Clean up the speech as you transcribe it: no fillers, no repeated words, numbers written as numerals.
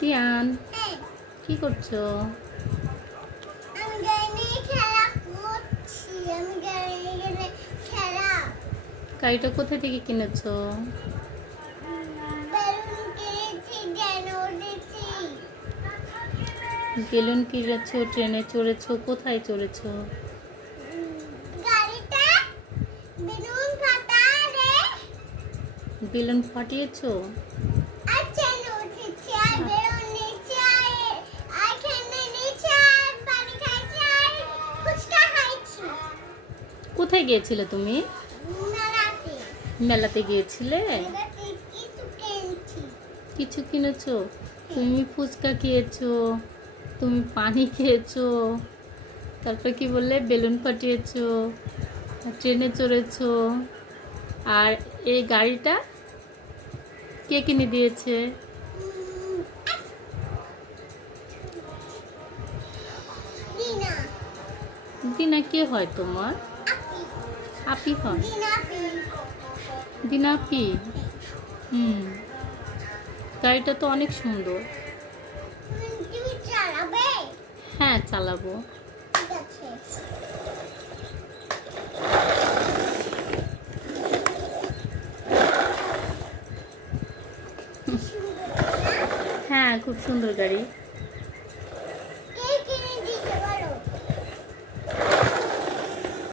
দিয়ান, কি করছো? গাড়িটা কোথা থেকে কিনেছো? বেলুন কিনেছো, ট্রেনে চড়েছো, কোথায় চড়েছো? বেলুন ফাটিয়েছো? কোথায় গিয়েছিলে তুমি? মেলাতে গিয়েছিলে? কিছু কিনেছো? তুমি ফুচকা খেয়েছো, তুমি পানি খেয়েছো, তারপর কি বললে বেলুন ফাটিয়েছো, ট্রেনে চড়েছো। আর এই গাড়িটা কে কিনে দিয়েছে? দিনা কে হয় তোমার? আপি হয়? দিনাপি। গাড়িটা তো অনেক সুন্দর। হ্যাঁ, চালাবো। হ্যাঁ, খুব সুন্দর গাড়ি।